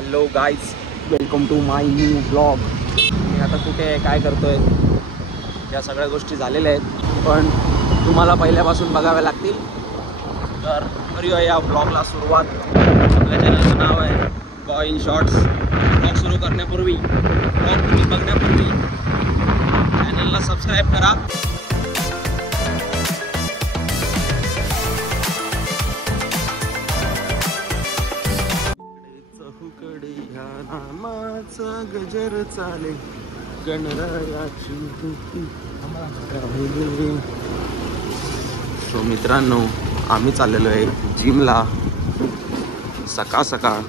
Hello guys, welcome to my new blog. मी आता कुठे आहे, काय करतोय, या सगळ्या गोष्टी झालेल्या आहेत, पण तुम्हाला पहिल्यापासून बघाव्या लागतील. तर करूया या ब्लॉगला सुरुवात. आपल्या चॅनलचं नाव आहे बॉय इन शॉर्ट्स. ब्लॉग सुरू करण्यापूर्वी, ब्लॉग तुम्ही बघण्यापूर्वी चॅनलला सबस्क्राईब करा. चहूकडे ह्या नामाचा गजर चाले, गणरायाची भीती राहिली. सो मित्रांनो, आम्ही चाललेलो आहे जिमला सकाळ सकाळ.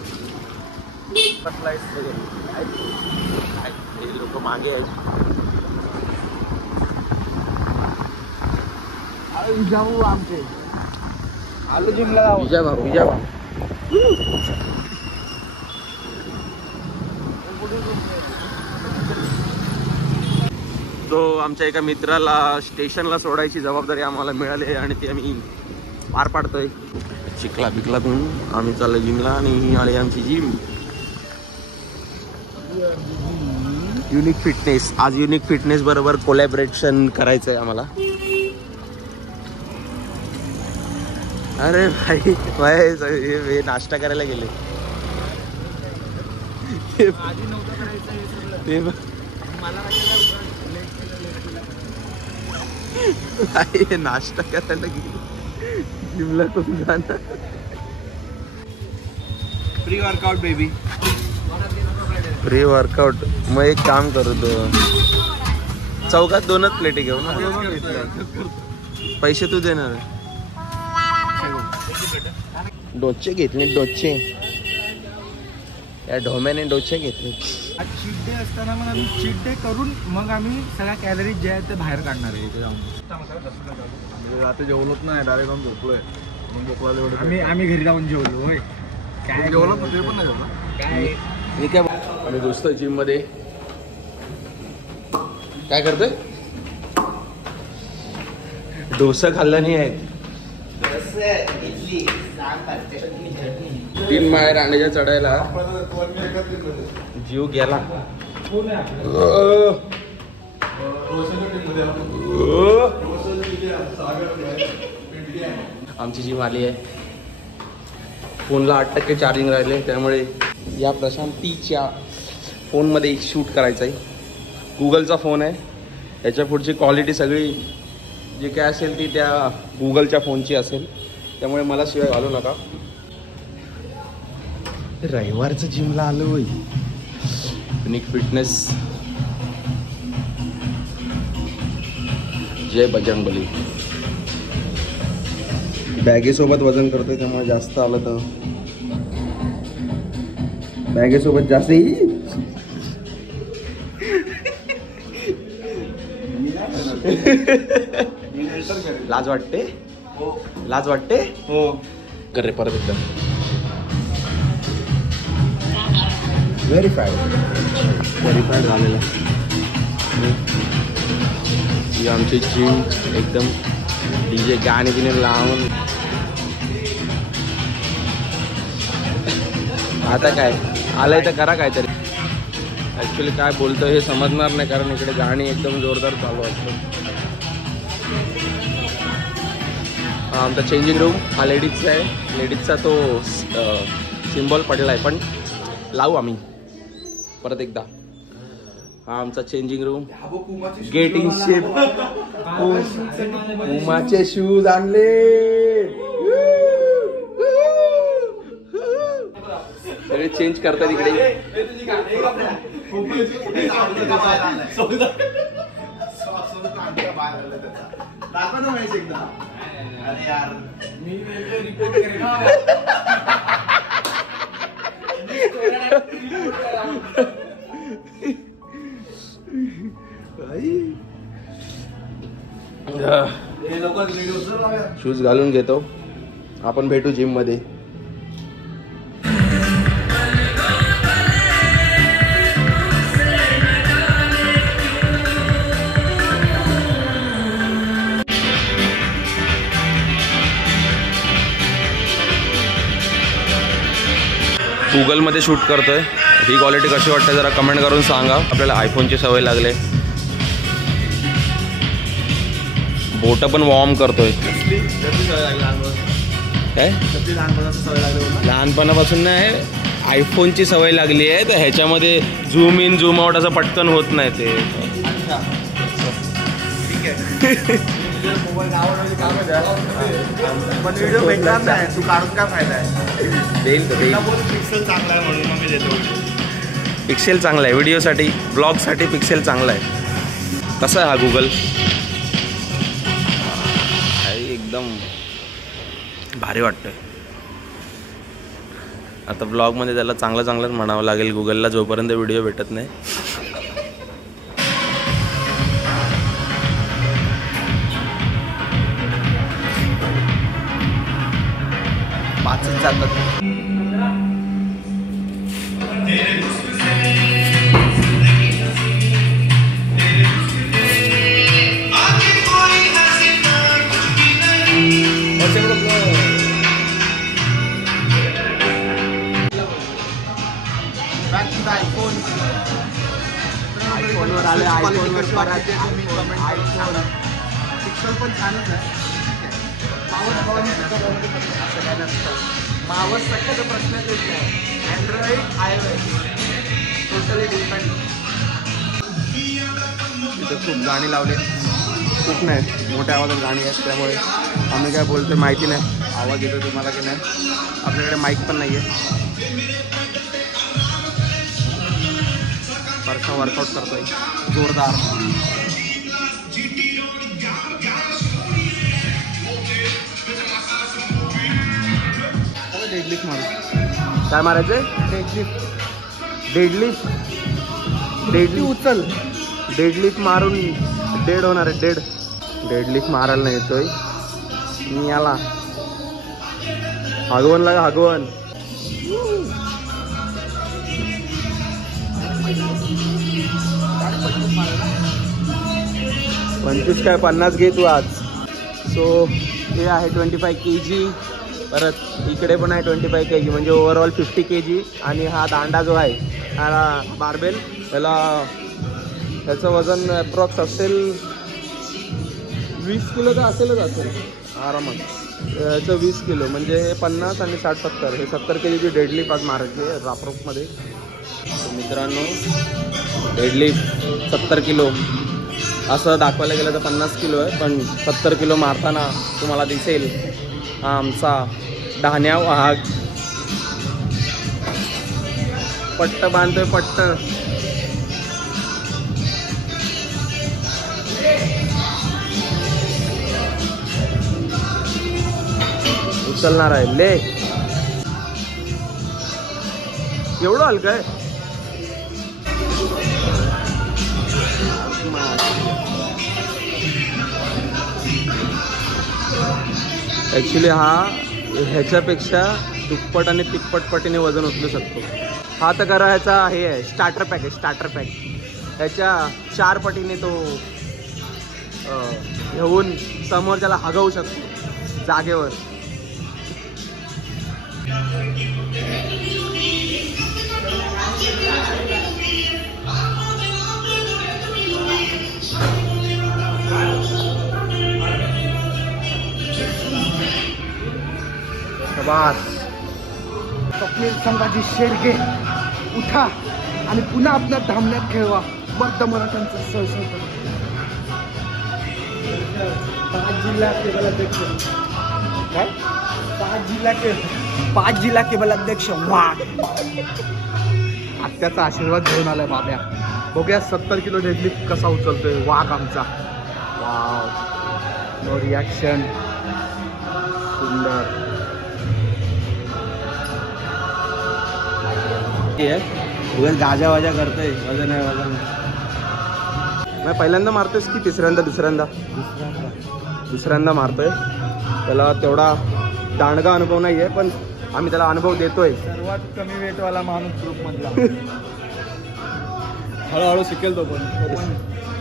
हे लोक मागे आहेत. जाऊ आमचे आलो जिमला. विजय भाऊ, विजय भाऊ. तो आमच्या एका मित्राला स्टेशनला सोडायची जबाबदारी आम्हाला मिळाली आहे आणि ती आम्ही पार पाडतोय. चिखला बिकलातून आम्ही चाललो जिमला आणि ही आली आमची जिम, युनिक फिटनेस. आज युनिक फिटनेस बरोबर कोलॅबरेशन करायचं आहे आम्हाला. अरे भाई, हे नाश्ता करायला गेले. ते नाश्ता करायला गेले जिमला. कोण जाणार? Pre workout baby, pre workout. मग एक काम करू, तो चौकात 2च प्लेटी घेऊ ना. पैसे तू देणार? डोचे घेतले, डोचे. या ढोम्याने डोचे घेतले. चीट डे असताना मग आम्ही चीट डे करून मग आम्ही सगळ्या कॅलरीज जे आहेत ते बाहेर काढणार आहे. इथे जाऊन आता जेवलोच नाही, डायरेक्ट जाऊन झोपलोय. मग झोपला एवढं आम्ही घरी जाऊन जेवलो. होय, काय जेवलो ते पण नाही जेवलो. काय आम्ही घुसतोय जिम मध्ये. काय करतोय? डोसा खाल्ला नाही आहे. 3 माळे रांडेच्या चढायला जीव गेला. आमची जिम आली आहे. फोनला 8% चार्जिंग राहिले, त्यामुळे या प्रशांतीच्या फोनमध्ये शूट करायचं आहे. गुगलचा फोन आहे. याच्या पुढची क्वालिटी सगळी जे काय असेल ती त्या गुगलच्या फोनची असेल, त्यामुळे मला शिवाय घालू नका. रविवारचं जिमला आलो होय. युनिक फिटनेस, जय बजरंगबली. बॅगेसोबत वजन करतोय, त्यामुळे जास्त आलं तर बॅगेसोबत जास्त. लाज वाटते? लाज वाटते? हो. कर रे परत एकदा. व्हेरीफाईड झालेलं. ही आमची जिम एकदम डीजे गाणे बिणे लावून. आता काय आलंय तर करा काहीतरी. ॲक्च्युली काय बोलतो हे समजणार नाही, कारण इकडे गाणी एकदम जोरदार चालू असतं. आमचा चेंजिंग रूम हा लेडीजचा आहे. लेडीजचा तो सिम्बॉल पडला आहे, पण लावू आम्ही परत एकदा. हा आमचा changing room. Get in shape. पुमाचे शूज आणले. सगळे चेंज करतात इकडे. अरे यार, मी रिपोर्ट करेन. शूज घालून घेतो. आपण भेटू जिम मध्ये. गुगलमध्ये शूट करतोय. ही क्वालिटी कशी वाटते जरा कमेंट करून सांगा. आपल्याला आयफोनची सवय लागले. बोट पण वॉर्म करतोय. काय लहानपणापासून नाही, आयफोनची सवय लागली आहे तर ह्याच्यामध्ये झूम इन झूम आउट असं पटकन होत नाही ते. व्हिडिओ भेटणार नाही, तू काढून काय फायदा आहे. देईल तर देईल. पिक्सल चांगला आहे म्हणून मी देतो. पिक्सेल चांगला आहे व्हिडिओसाठी, ब्लॉगसाठी पिक्सेल चांगला आहे. कसा आहे हा गुगल? एकदम भारी वाटतंय. आता ब्लॉगमध्ये त्याला चांगलं चांगलंच म्हणावं लागेल गुगलला, जोपर्यंत व्हिडिओ भेटत नाही. पाचच जातात. आयफोनवर आले, आयफोनवर पिक्सल पण छानच आहे. मावस सगळ्याचा प्रश्नच येत नाही. Android iOS totally different. तिथे खूप गाणी लावली, खूप नाही मोठ्या आवाजात गाणी आहेत, त्यामुळे आम्ही काय बोलतो माहिती नाही. आवाज येतो तुम्हाला की नाही. आपल्याकडे माईक पण नाही आहे. परसा वर्कआउट करतोय जोरदार. डेडलिफ्ट मारू. काय मारायचंय? डेडलिफ्ट. डेडली उचल. डेडलिफ्ट मारून डेड होणार आहे. डेडलिफ्ट मारायला नाही येतोय मी. याला हगवण लागा, हगवण. पंचवीस काय 50 घे तू आज. सो हे आहे 25 kg. परत इकडे पण आहे 25 kg, म्हणजे ओव्हरऑल 50 kg. आणि हा दांडा जो आहे हा बार्बेल, ह्याचं वजन अप्रॉक्स असेल 20 किलो तर असेलच आरामात. ह्याचं 20 किलो म्हणजे 50 आणि 60 70. हे 70 kg डेडलिफ्ट आज मारायची आहे राप्रॉक्समध्ये. मित्रांनो डेडलिफ्ट 70 किलो असं दाखवायला गेलं तर 50 किलो आहे, पण 70 किलो मारताना तुम्हाला दिसेल हा आमचा डहाण्या वाघ. पट्ट बांधतोय, पट्ट. उचलणार आहे ले. एवढं हलकं आहे. ॲक्च्युली ह्याच्यापेक्षा दुप्पट आणि तिप्पट पटीने वजन उचलू शकतो. हा तर करा ह्याचा हे आहे स्टार्टर पॅक आहे. स्टार्टर पॅक ह्याच्या 4 पटीने तो घेऊन समोरच्याला हगवू शकतो जागेवर. शाबास. स्वप्नील संभाजी शेडगे उठा आणि पुन्हा आपल्या धामण्यात खेळवा. मर्द मराठ्यांचा सहसंघ. 5 जिल्हा केबल अध्यक्ष. काय 5 जिल्हा केबल अध्यक्ष वाघ. आत्याचा आशीर्वाद घेऊन आलाय बाब्या. बघूया 70 किलो डेडलिफ्ट कसा उचलतोय वाघ आमचा. Wow, no reaction. सुंदर. गाजा वाजा करतोय. वजन आहे, वजन. मी पहिल्यांदा मारतोयस की दुसऱ्यांदा मारतोय. त्याला तेवढा दांडगा अनुभव नाही आहे, पण आम्ही त्याला अनुभव देतोय. सर्वात कमी वेटवाला माणूस ग्रुप मधला. हळूहळू शिकेल तो पण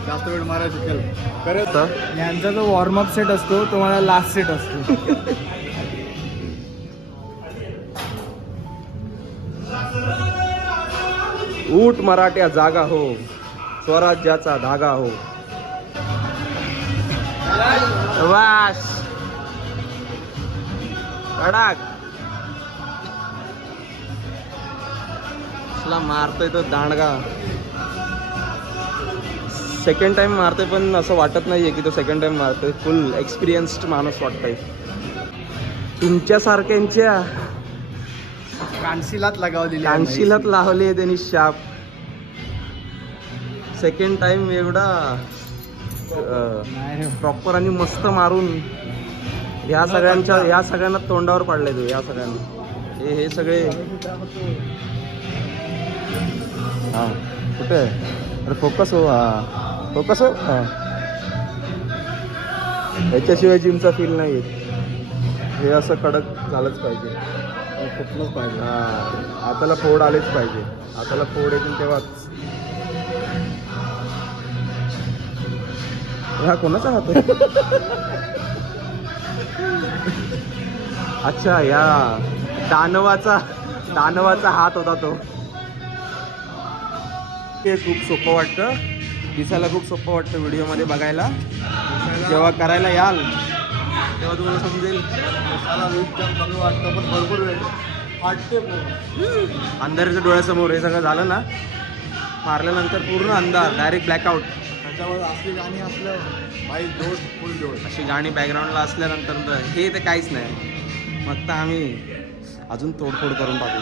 जास्त वेळ मारायला शिकेल. करत यांचा जो वॉर्मअप सेट असतो तो मला लास्ट सेट असतो. ऊट मराठ्या जागा हो, स्वराज्याचा धागा हो. वास कडक असला मारतोय तो दांडगा. सेकंड टाइम मारतोय पण असं वाटत नाहीये की तो सेकंड टाइम मारतोय. फुल एक्सपिरियन्स्ड माणूस वाटतोय. तुमच्यासारख्यांच्या कानशिलात लगावलेली कानशिलात लावली आहे त्यांनी शाप. सेकंड टाइम एवढा प्रॉपर आणि मस्त मारून ह्या सगळ्यांना तोंडावर पाडले तू. या सगळ्यांना हे सगळे हा कुठे अरे फोकस हो. हा फोकस हो. हा याच्याशिवाय जिमचा फील नाही येत. हे असं कडक झालंच पाहिजे. फुटलंच पाहिजे. हा हाताला फोड आलेच पाहिजे. हाताला फोड येतील तेव्हाच. हा कोणाचा हात आहे? अच्छा या दानवाचा हात होता तो. ते खूप सोपं वाटतं दिसायला, खूप सोपं वाटतं व्हिडिओमध्ये बघायला. जेव्हा करायला याल तेव्हा तुम्हाला समजेल. वाटतं पण भरपूर वेळ वाटते. अंधाराच्या डोळ्यासमोर हे सगळं झालं ना, मारल्यानंतर पूर्ण अंधार, डायरेक्ट ब्लॅकआउट. त्याच्यावर असली गाणी असलं भाई जोश, फुल जोश. अशी गाणी बॅकग्राऊंडला असल्यानंतर हे तर काहीच नाही. मग तर आम्ही अजून तोडफोड करून टाकू.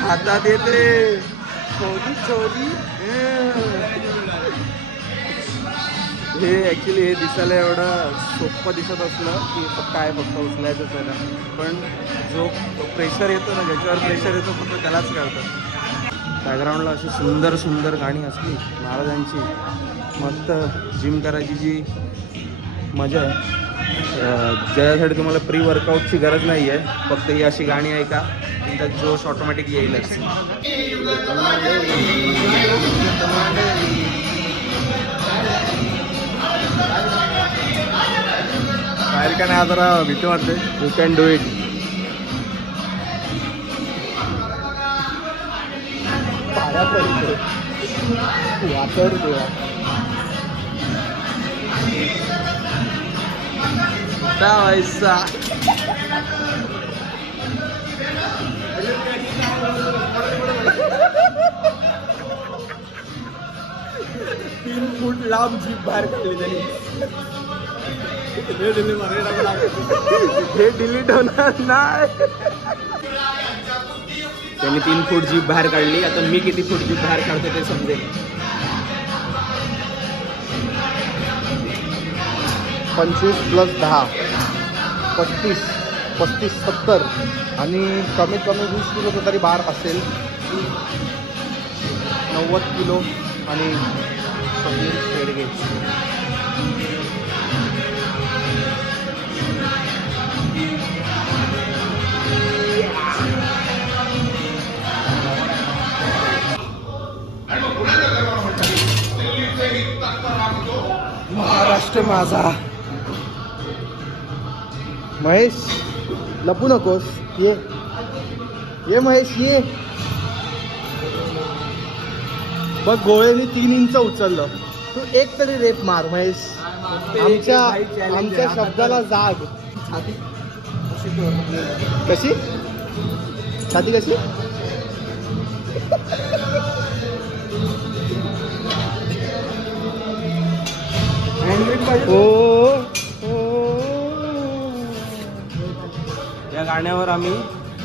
हातात येते छोली छोली. हे ॲक्च्युली हे दिसायला एवढं सोपं दिसत असलं की काय फक्त उचलायचंच आहे ना, पण जो प्रेशर येतो ना, ज्याच्यावर प्रेशर येतो फक्त त्यालाच कळतं. बॅकग्राऊंडला अशी सुंदर सुंदर गाणी असली महाराजांची, मस्त जिम करायची जी मजा आहे, ज्यासाठी तुम्हाला प्री वर्कआउटची गरज नाही आहे. फक्त ही अशी गाणी ऐका, तुमचा जोश ऑटोमॅटिक येईलच. बाहेर का नाही जरा भीती वाटते. You can do it. पाया पडतो वाचर देवा. वैसा 3 फूट लांब जीप बाहेर काढली त्यांनी. हे डिलीट होणार नाही. त्यांनी 3 फूट जीप बाहेर काढली. आता मी किती फूट जीप बाहेर काढतो ते समजेल. 25 + 10 35 35 70 आणि कमीत कमी 20 किलोचं तरी बार असेल. 90 किलो आणि शेडगे. महाराष्ट्र माझा. महेश लपू नकोस, ये महेश ये. बघ गोळ्याने 3 इंच उचललं. तू एक तरी रेप मार महेश. आमच्या शब्दाला जाग. कशी छाती कशी? या गाण्यावर आम्ही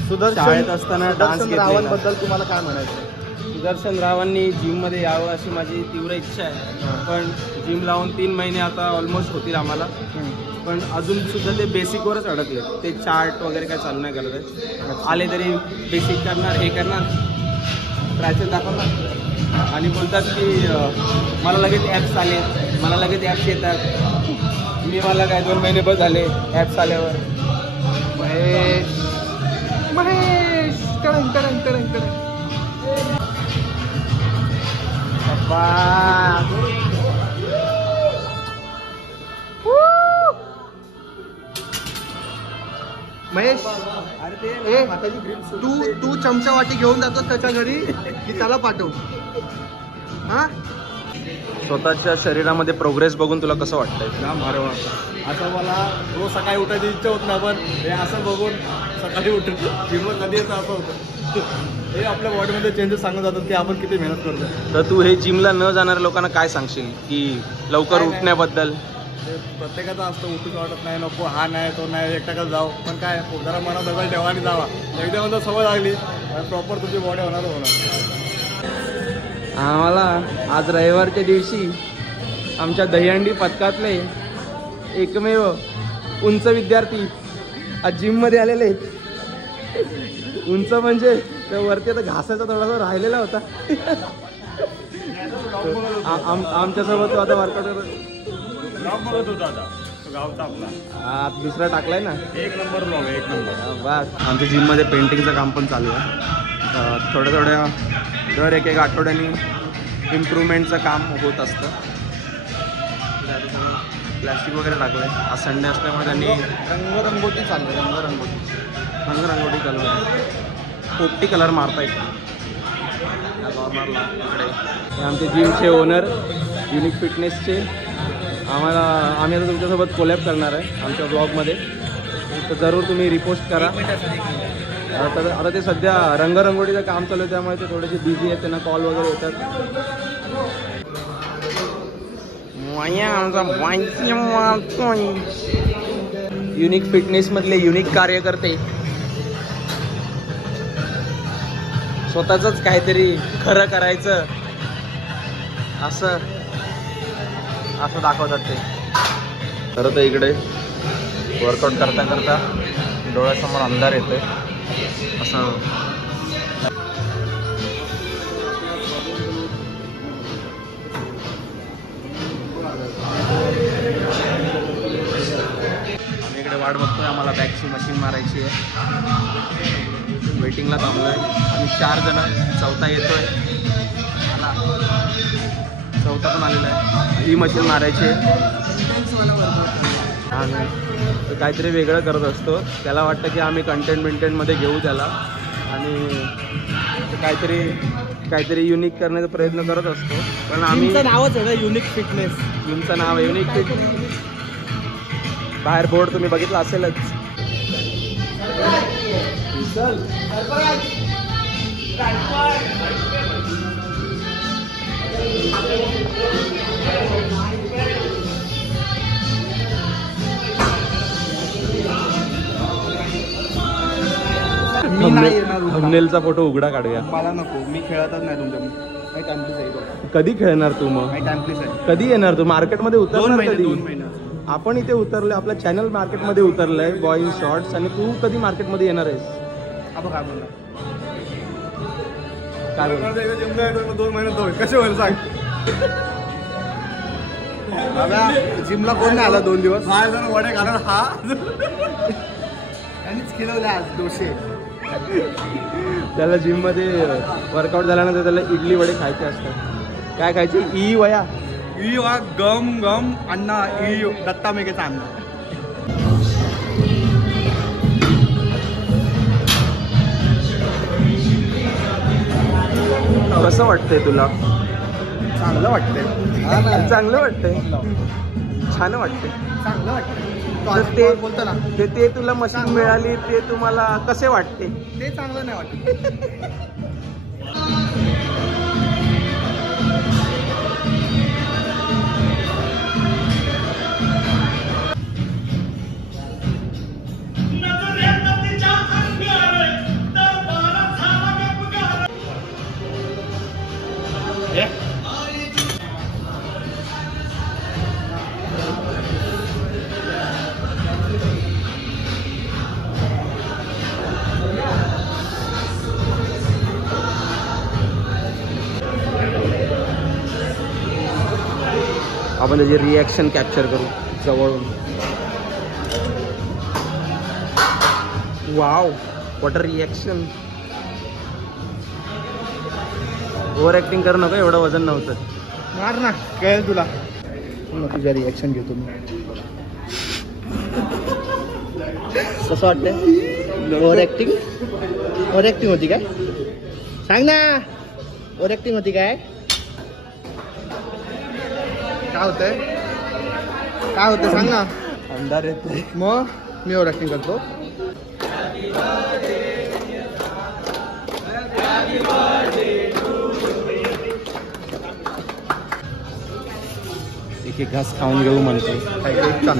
सुदर्शन शाळेत असताना डान्स रावांबद्दल तुम्हाला काय म्हणायचं? सुदर्शन रावांनी जिममध्ये यावं अशी माझी तीव्र इच्छा आहे. पण जिम लावून 3 महिने आता ऑलमोस्ट होतील आम्हाला. पण अजून सुद्धा ते बेसिकवरच अडकले. ते चार्ट वगैरे काय चालू नाही करत आहे. आले तरी बेसिक करणार, हे करणार, ट्रायसेप दाखवणार आणि बोलतात की मला लगेच ॲप्स आले, मला लगेच ॲप्स येतात. मला काय 2 महिने बस झाले ॲप्स आल्यावर. महेश महेश कडंग कडंग कडंग कडंग. महेश ए तू चमचा वाटी घेऊन जातोस त्याच्या घरी की त्याला पाठव. हा स्वतःच्या शरीरामध्ये प्रोग्रेस बघून तुला कसं वाटतंय? जाम भारी वाटतं. आता मला रोज सकाळी उठायची इच्छा होत नाही, पण हे असं बघून सकाळी उठून जिमवर कधी येतं असं होतं. हे आपल्या बॉडीमध्ये चेंजेस सांगत जातात की आपण किती मेहनत करतो. तर तू हे जिमला न जाणाऱ्या लोकांना काय सांगशील की लवकर काय नाही. उठण्याबद्दल? ते प्रत्येकाचं असतं, उठूच वाटत नाही, नको हा नाही तो नाही एकटाकच जाऊ, पण काय जरा मनात दगड ठेवा आणि जावा. एकदा मला सवय लागली प्रॉपर तुझी बॉडी होणार. आम्हाला आज रविवारच्या दिवशी आमच्या दहीहंडी पथकातले एकमेव उंच विद्यार्थी आज जिममध्ये आलेले. उंच म्हणजे त्या वरती आता घासाचा थोडासा राहिलेला होता. आमच्यासोबत तो आता वर्कआउट बघत होता आता गावचा आपला दुसरा टाकलाय ना. एक नंबर ब्लॉग, एक नंबर. बस आमच्या जिममध्ये पेंटिंगचं काम पण चालू आहे. थोड्या दर एक आठवड्यानी इम्प्रूव्हमेंटचं काम होत असतं. प्लॅस्टिक वगैरे टाकलं आहे. आज संडे असल्यामुळे त्यांनी रंगरंगोटी चालली, रंगरंगोटी चालू आहे. पोपटी कलर मारता येतो या कॉर्नरला इकडे. हे आमचे जिमचे ओनर युनिक फिटनेसचे. आम्ही आता तुमच्यासोबत कोलॅब करणार आहे आमच्या ब्लॉगमध्ये, तर जरूर तुम्ही रिपोस्ट करा. आता ते सध्या रंगरंगोटीचं काम चालू आहे त्यामुळे ते थोडेसे बिझी आहेत, त्यांना कॉल वगैरे येतात. युनिक फिटनेसमधले युनिक कार्यकर्ते स्वतःच काहीतरी खरं करायचं असं दाखवतात ते. तर इकडे वर्कआउट करता करता डोळ्यासमोर अंधार येतोय असं. आम्ही इकडे वाट बघतोय, आम्हाला बॅकची मशीन मारायची आहे. वेटिंगला थांबलोय आणि 4 जण, चौथा येतोय. चौथा पण आलेला आहे. ही मशीन मारायची आहे. तर काहीतरी वेगळं करत असतो. त्याला वाटतं की आम्ही कंटेंटमध्ये घेऊ त्याला, आणि काहीतरी युनिक करण्याचा प्रयत्न करत असतो. पण आम्ही नावच आहे ना युनिक फिटनेस. जिमचं नाव आहे युनिक फिटनेस. बाहेर बोर्ड तुम्ही बघितला असेलच. मी नाही येणार. थंबनेलचा फोटो उघडा काढूया. मला नको, मी खेळतच नाही तुमच्या. काही टाइम प्लीज आहे. कधी खेळणार तू मग? काही टाइम प्लीज आहे. कधी येणार तू मार्केटमध्ये? उतरणार कधी? 2 महिने. आपण इथे उतरलोय, आपलं चॅनल मार्केटमध्ये उतरलंय बॉय इन शॉर्ट्स, आणि तू कधी मार्केटमध्ये येणार आहेस? आपण काय बोलणार? काय बोल? 2 महिन्यात होईल कसे होईल सांग. दादा जिमला कोण नाही आला 2 दिवस. हा जण वडे घालून हा त्यांनीच खिलवले आज डोसे. त्याला जिममध्ये वर्कआउट झाल्यानंतर त्याला इडली वडे खायचे असतात. काय खायचे? ई वया ई वा गम गम अण्णा ई दत्ता मेघेचा अण्णा. कसं वाटतंय तुला? चांगलं वाटतंय. चांगलं वाटतंय, छान वाटतंय. चांगलं वाटतंय. तर ते बोलतो ना, ते तुला मशीन मिळाली, ते तुम्हाला कसे वाटते? ते चांगलं नाही वाटत. आपण त्याची रिॲक्शन कॅप्चर करू जवळून. Wow, what a reaction. Over acting करू नका, एवढं वजन नव्हतं. मार ना, कळेल तुला. तुझ्या रिॲक्शन घेतो मी. कसं वाटतंय? ओव्हर ऍक्टिंग होती काय? सांग ना, ओव्हर ऍक्टिंग होती काय? काय होतंय सांग ना. अंधार येतोय. मग मी ओव्हर ऍक्टिंग करतो. एक घास खाऊन घेऊ म्हणतो.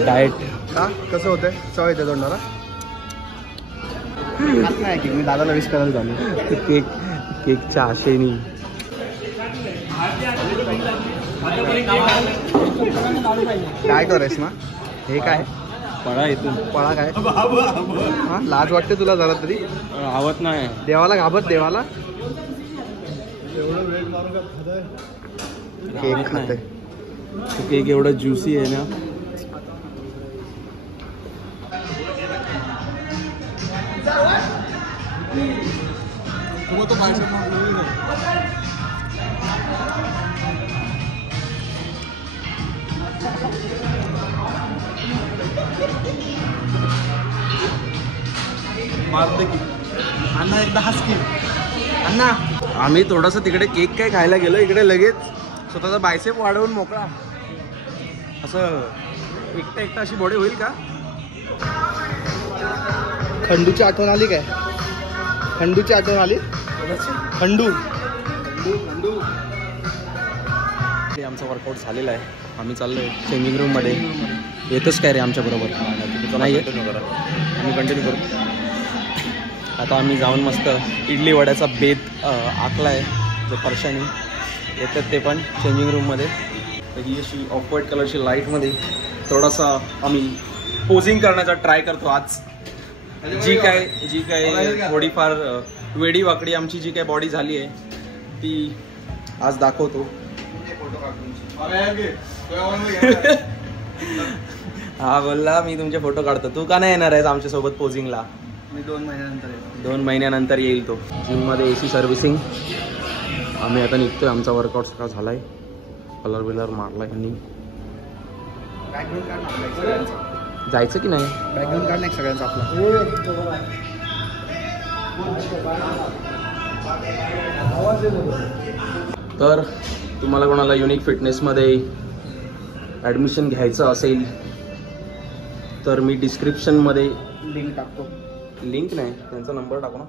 डाएट का कसं होतंय? चव येते तोंडाला. नाही की मी दादाला विश करायला झालो. केकच्या आशेनी. काय करायस ना? हे काय पळा इथून. पळा काय? हा लाज वाटते तुला जरा तरी? आवत नाही. देवाला घाबरत देवाला. केक खाते. केक एवढा ज्युसी आहे ना. अण्णा एकदा हस की. अण्णा आम्ही थोडंसं तिकडे केक काय खायला गेलो, इकडे लगेच स्वतःचा बायसेप वाढवून मोकळा. असं एकटा अशी बॉडी होईल का? खंडूची आठवण आली काय? खंडूची आठवण आली? खंडू आमचा वर्कआउट झालेला आहे. आम्ही चाललोय चेंजिंग रूम मध्ये. येतच काय रे आमच्या बरोबर? नाही आम्ही कंटिन्यू करू. आता आम्ही जाऊन मस्त इडली वड्याचा बेत आखलाय जो परशाने. येतात ते पण चेंजिंग रूममध्ये. ही अशी ऑफ व्हाईट कलरची लाईटमध्ये थोडासा आम्ही पोजिंग करण्याचा ट्राय करतो आज. जी काय थोडीफार वेडी वाकडी आमची जी काय बॉडी झाली आहे ती आज दाखवतो. हा बोलला मी तुमचे फोटो काढतो. तू का नाही येणार आहेस आमच्यासोबत पोजिंगला? मी 2 महिन्यानंतर येतो. 2 महिन्यानंतर येईल तो. जिममध्ये AC सर्व्हिसिंग. आम्ही आता निघतोय. आमचा वर्कआउट सगळा झालाय. कलर बिलर मारलाय आणि जायचं की नाही? बॅकग्राऊंड काढ नाही सगळ्यांचा आपला. तर तुम्हाला कोणाला युनिक फिटनेसमध्ये ॲडमिशन घ्यायचं असेल तर मी डिस्क्रिप्शनमध्ये लिंक टाकतो. लिंक नाही त्यांचा नंबर टाकू ना.